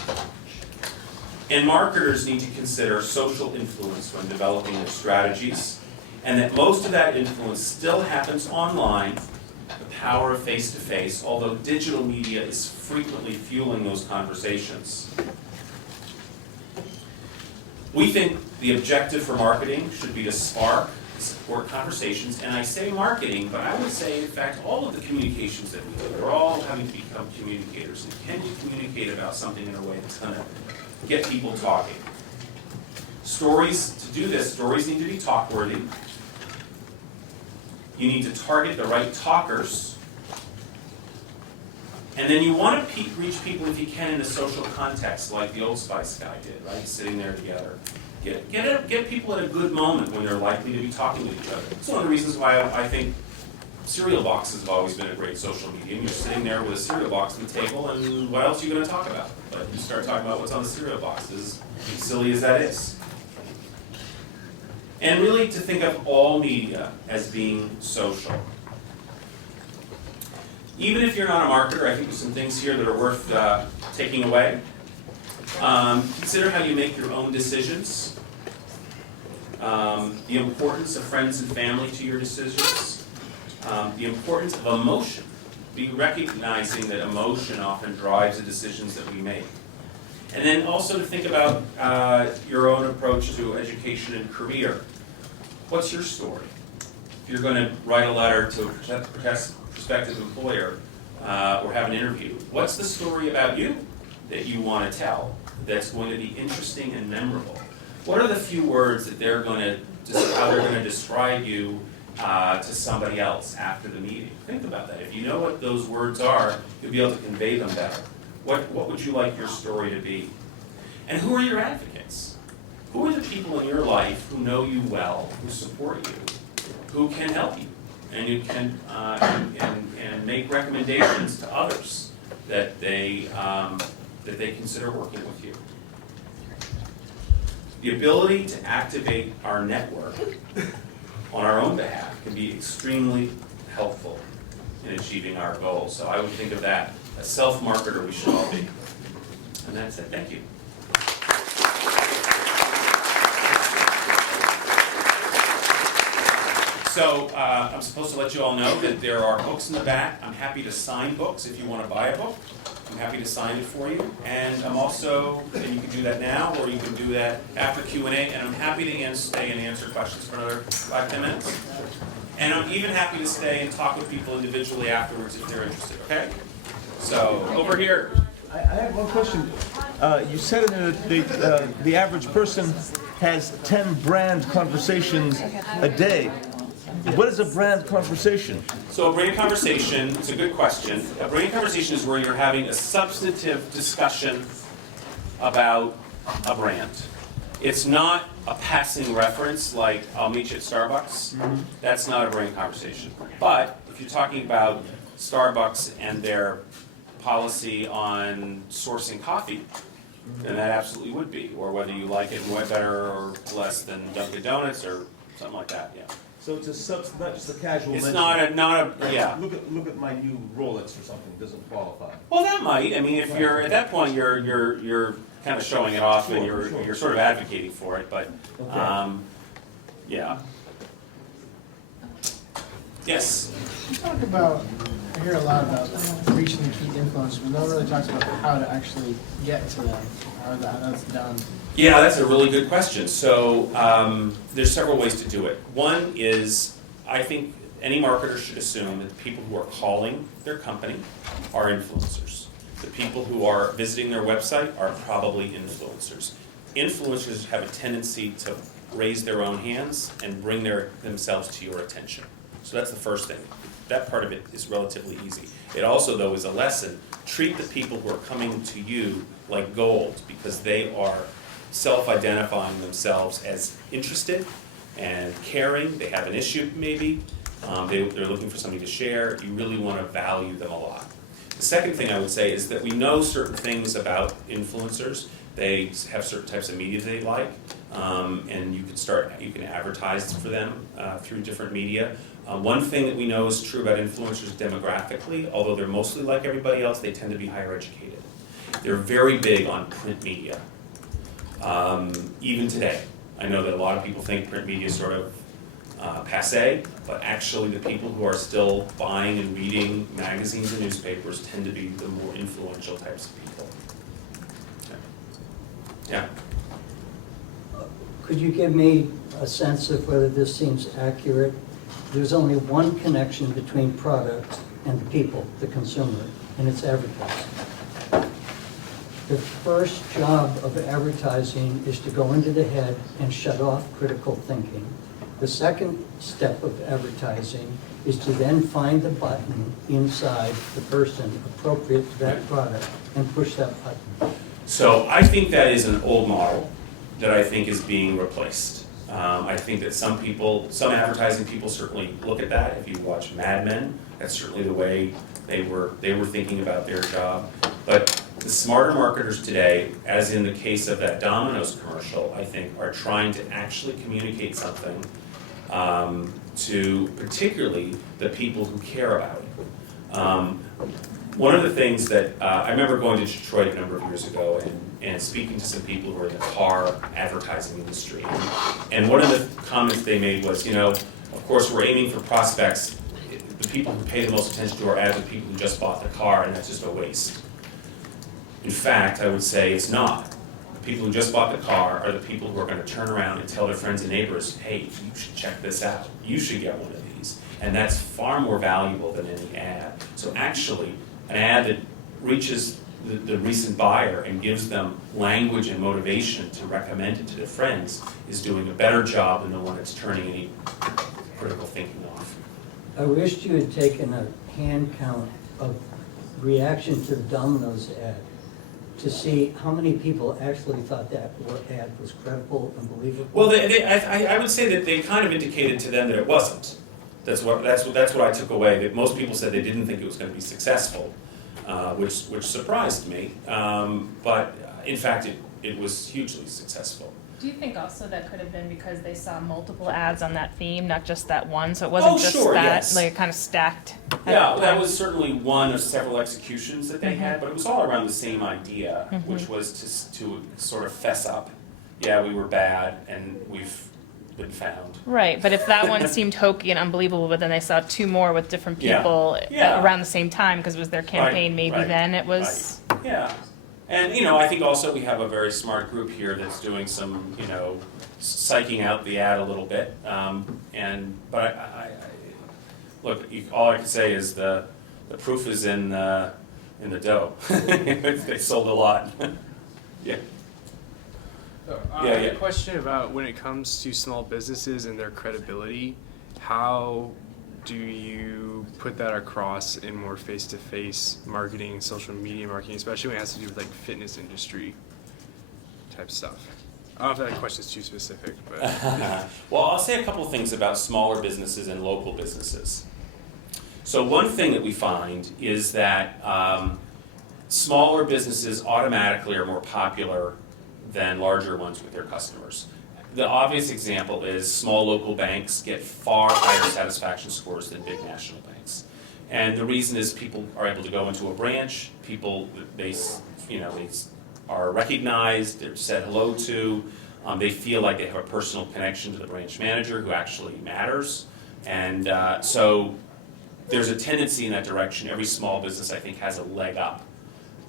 And marketers need to consider social influence when developing their strategies, and that most of that influence still happens online, the power of face-to-face, although digital media is frequently fueling those conversations. We think the objective for marketing should be to spark, support conversations, and I say marketing, but I would say, in fact, all of the communications that we do, we're all having to become communicators. And can you communicate about something in a way that's going to get people talking? Stories, to do this, stories need to be talk-worthy. You need to target the right talkers. And then you want to reach people, if you can, in a social context, like the Old Spice guy did, right? Sitting there together. Get people at a good moment when they're likely to be talking to each other. It's one of the reasons why I think cereal boxes have always been a great social medium. You're sitting there with a cereal box on the table, and what else are you going to talk about? But you start talking about what's on the cereal box, as silly as that is. And really to think of all media as being social. Even if you're not a marketer, I think there's some things here that are worth taking away. Consider how you make your own decisions. The importance of friends and family to your decisions. The importance of emotion. Be recognizing that emotion often drives the decisions that we make. And then also to think about your own approach to education and career. What's your story? If you're going to write a letter to a prospective employer or have an interview, what's the story about you that you want to tell that's going to be interesting and memorable? What are the few words that they're going to, how they're going to describe you to somebody else after the meeting? Think about that. If you know what those words are, you'll be able to convey them better. What would you like your story to be? And who are your advocates? Who are the people in your life who know you well, who support you, who can help you? And you can and make recommendations to others that they consider working with you. The ability to activate our network on our own behalf can be extremely helpful in achieving our goals. So I would think of that. A self-marketer we should all be. And that's it. Thank you. So I'm supposed to let you all know that there are books in the back. I'm happy to sign books if you want to buy a book. I'm happy to sign it for you. And I'm also, and you can do that now, or you can do that after Q&A, and I'm happy to stay and answer questions for another 5-10 minutes. And I'm even happy to stay and talk with people individually afterwards if they're interested, okay? So, over here. I have one question. You said the average person has 10 brand conversations a day. What is a brand conversation? So a brand conversation, it's a good question. A brand conversation is where you're having a substantive discussion about a brand. It's not a passing reference like, I'll meet you at Starbucks. That's not a brand conversation. But if you're talking about Starbucks and their policy on sourcing coffee, then that absolutely would be. Or whether you like it better or less than Dunkin' Donuts or something like that, yeah. So it's not just a casual It's mention. not a, yeah. Look at my new Rolex or something, doesn't qualify. Well, that might. I mean, if you're at that point, you're kind of showing it off, and you're sort of advocating for it. But yeah. Yes. You talk about, I hear a lot about reaching the key influencers, but no one really talks about how to actually get to them, how that's done. Yeah, that's a really good question. So there's several ways to do it. One is, I think any marketer should assume that the people who are calling their company are influencers. The people who are visiting their website are probably influencers. Influencers have a tendency to raise their own hands and bring themselves to your attention. So that's the first thing. That part of it is relatively easy. It also, though, is a lesson. Treat the people who are coming to you like gold, because they are self-identifying themselves as interested and caring. They have an issue, maybe. They're looking for something to share. You really want to value them a lot. The second thing I would say is that we know certain things about influencers. They have certain types of media they like, and you can advertise for them through different media. One thing that we know is true about influencers demographically, although they're mostly like everybody else, they tend to be higher educated. They're very big on print media. Even today, I know that a lot of people think print media is sort of passé, but actually the people who are still buying and reading magazines and newspapers tend to be the more influential types of people. Yeah. Could you give me a sense of whether this seems accurate? There's only one connection between product and the people, the consumer, and it's advertising. The first job of advertising is to go into the head and shut off critical thinking. The second step of advertising is to then find the button inside the person appropriate to that product and push that button. So I think that is an old model that I think is being replaced. I think that some advertising people certainly look at that. If you watch Mad Men, that's certainly the way they were thinking about their job. But the smarter marketers today, as in the case of that Domino's commercial, I think, are trying to actually communicate something to particularly the people who care about it. One of the things that I remember going to Detroit a number of years ago and speaking to some people who were in the car advertising industry. And one of the comments they made was, of course, we're aiming for prospects. The people who pay the most attention to our ads are people who just bought the car, and that's just a waste. In fact, I would say it's not. The people who just bought the car are the people who are going to turn around and tell their friends and neighbors, hey, you should check this out. You should get one of these. And that's far more valuable than any ad. So actually, an ad that reaches the recent buyer and gives them language and motivation to recommend it to their friends is doing a better job than the one that's turning any critical thinking off. I wished you had taken a hand count of reaction to the Domino's ad to see how many people actually thought that ad was credible and believable. Well, I would say that they kind of indicated to them that it wasn't. That's what I took away. That most people said they didn't think it was going to be successful, which surprised me. But in fact, it was hugely successful. Do you think also that could have been because they saw multiple ads on that theme, not just that one? So it wasn't just that, yes. like kind of stacked. Yeah, that was certainly one of several executions that they had, but it was all around the same idea, which was to sort of fess up. Yeah, we were bad, and we've been found. Right, but if that one seemed hokey and unbelievable, but then they saw two more with different people around the same time because it was their campaign, then it was... Right. Yeah. And, I think also we have a very smart group here that's doing some, psyching out the ad a little bit. But look, all I can say is the proof is in the dough. They sold a lot. Yeah. I have a question about when it comes to small businesses and their credibility, how do you put that across in more face-to-face marketing, social media marketing, especially when it has to do with like fitness industry type stuff? I don't know if that question is too specific, but well, I'll say a couple of things about smaller businesses and local businesses. So one thing that we find is that smaller businesses automatically are more popular than larger ones with their customers. the obvious example is small local banks get far higher satisfaction scores than big national banks. And the reason is people are able to go into a branch, people, they are recognized, they're said hello to, they feel like they have a personal connection to the branch manager who actually matters. And so there's a tendency in that direction. Every small business, I think, has a leg up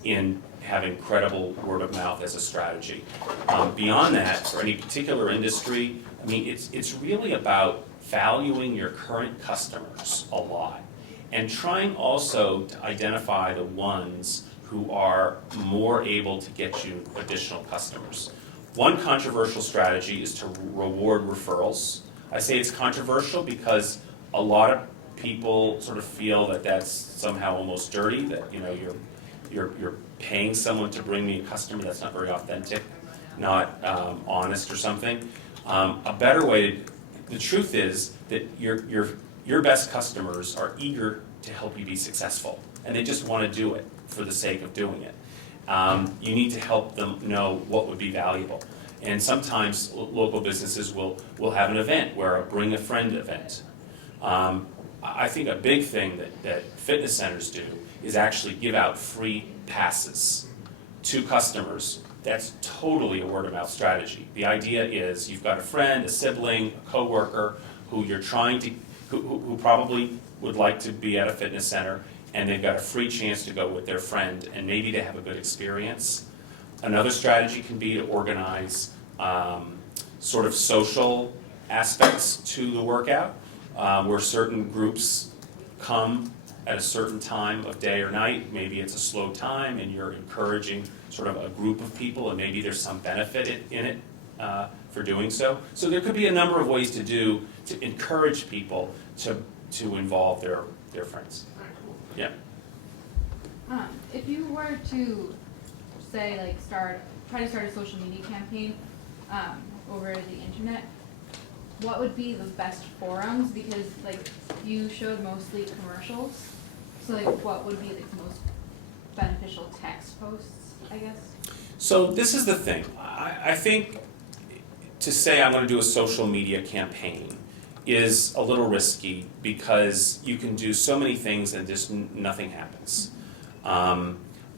in having credible word of mouth as a strategy. Beyond that, for any particular industry, I mean, it's really about valuing your current customers a lot and trying also to identify the ones who are more able to get you additional customers. One controversial strategy is to reward referrals. I say it's controversial because a lot of people sort of feel that that's somehow almost dirty, that you're paying someone to bring me a customer. That's not very authentic, not honest or something. A better way, the truth is that your best customers are eager to help you be successful, and they just want to do it for the sake of doing it. You need to help them know what would be valuable. And sometimes local businesses will have an event, where a bring a friend event. I think a big thing that fitness centers do is actually give out free passes to customers. That's totally a word of mouth strategy. The idea is you've got a friend, a sibling, a coworker who you're trying to, who probably would like to be at a fitness center, and they've got a free chance to go with their friend, and maybe they have a good experience. Another strategy can be to organize sort of social aspects to the workout, where certain groups come at a certain time of day or night. Maybe it's a slow time and you're encouraging sort of a group of people, and maybe there's some benefit in it for doing so. So there could be a number of ways to encourage people to involve their friends. Yeah. If you were to say try to start a social media campaign over the internet, what would be the best forums? Because you showed mostly commercials, so what would be the most beneficial text posts, I guess? So this is the thing. I think to say I'm going to do a social media campaign is a little risky, because you can do so many things and just nothing happens.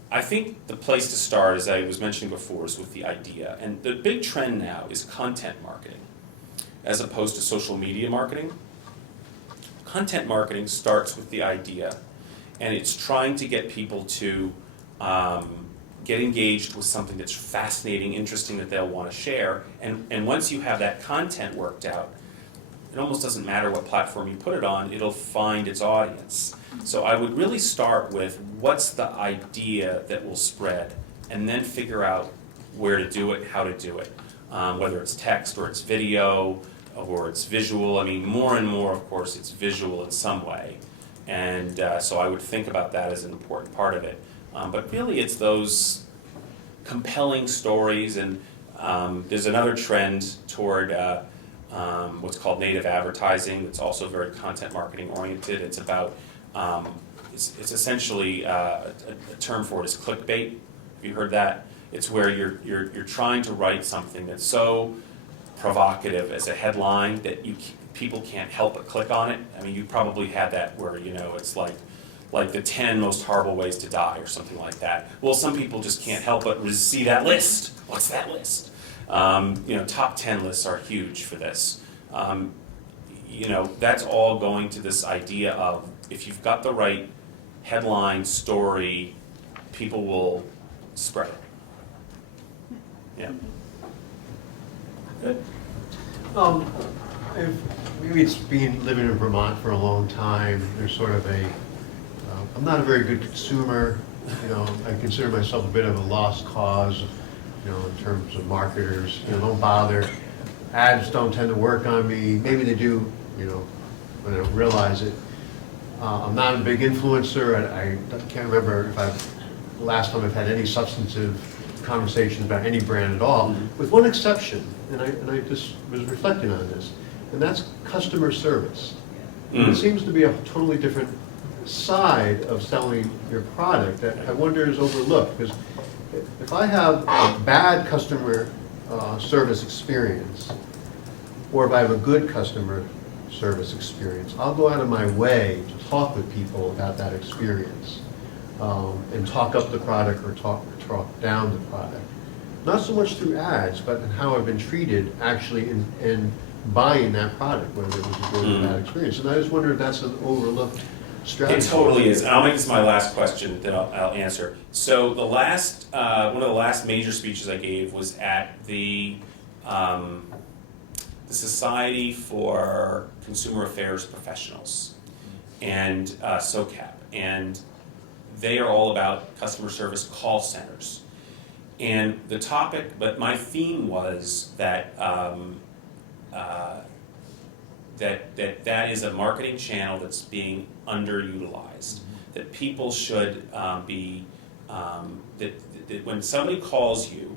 I think the place to start, as I was mentioning before, is with the idea. And the big trend now is content marketing, as opposed to social media marketing. Content marketing starts with the idea, and it's trying to get people to get engaged with something that's fascinating, interesting, that they'll want to share. And once you have that content worked out, it almost doesn't matter what platform you put it on, it'll find its audience. So I would really start with what's the idea that will spread, and then figure out where to do it, how to do it. Whether it's text or it's video or it's visual. I mean, more and more, of course, it's visual in some way. And so I would think about that as an important part of it. But really it's those compelling stories, and there's another trend toward what's called native advertising that's also very content marketing oriented. It's about, it's essentially, a term for it is clickbait. Have you heard that? It's where you're trying to write something that's so provocative as a headline that people can't help but click on it. I mean, you probably had that where, it's like the 10 most horrible ways to die or something like that. Well, some people just can't help but see that list. What's that list? Top 10 lists are huge for this. That's all going to this idea of, if you've got the right headline story, people will spread it. Yeah. Good. Maybe it's been living in Vermont for a long time. There's sort of I'm not a very good consumer. I consider myself a bit of a lost cause, in terms of marketers. Don't bother. Ads don't tend to work on me. Maybe they do, but I don't realize it. I'm not a big influencer. I can't remember the last time I've had any substantive conversations about any brand at all, with one exception, and I just was reflecting on this, and that's customer service. It seems to be a totally different side of selling your product that I wonder is overlooked, because if I have a bad customer service experience, or if I have a good customer service experience, I'll go out of my way to talk with people about that experience, and talk up the product or talk down the product. Not so much through ads, but in how I've been treated actually in buying that product, whether it was a good or bad experience. And I just wonder if that's an overlooked strategy. It totally is. And I'll make this my last question that I'll answer. So the last, one of the last major speeches I gave was at the Society for Consumer Affairs Professionals, and SOCAP. And they are all about customer service call centers. And the topic, but my theme was that that is a marketing channel that's being underutilized. That people should that when somebody calls you,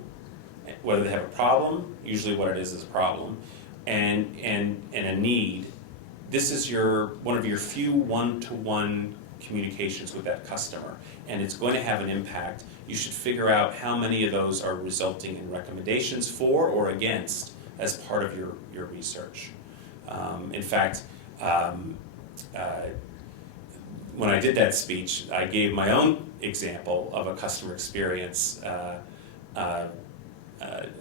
whether they have a problem, usually what it is a problem, and a need, this is one of your few one-to-one communications with that customer, and it's going to have an impact. You should figure out how many of those are resulting in recommendations for or against as part of your research. In fact, when I did that speech, I gave my own example of a customer experience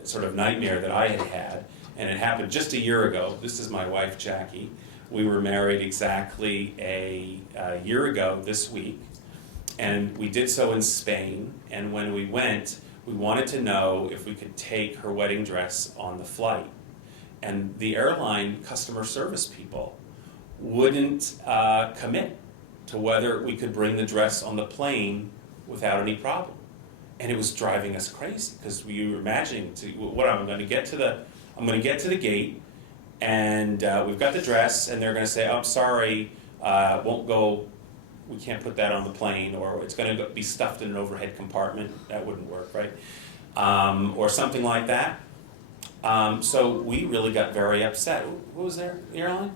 sort of nightmare that I had, and it happened just a year ago. This is my wife, Jackie. We were married exactly a year ago this week, and we did so in Spain, and when we went, we wanted to know if we could take her wedding dress on the flight. And the airline customer service people wouldn't commit to whether we could bring the dress on the plane without any problem. And it was driving us crazy, because we were imagining I'm going to get to the gate, and we've got the dress, and they're going to say, "I'm sorry, won't go. We can't put that on the plane," or it's going to be stuffed in an overhead compartment. That wouldn't work, right? Or something like that. So we really got very upset. What was there? The airline?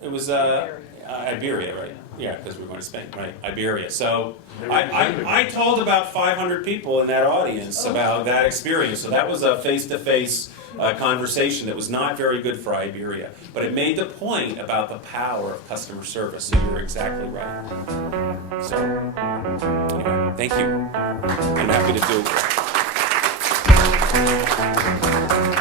It was Iberia, right? Yeah, because we were going to Spain, right? Iberia. So I told about 500 people in that audience about that experience. So that was a face-to-face conversation that was not very good for Iberia. But it made the point about the power of customer service. So you're exactly right. So anyway, thank you. I'm happy to do it.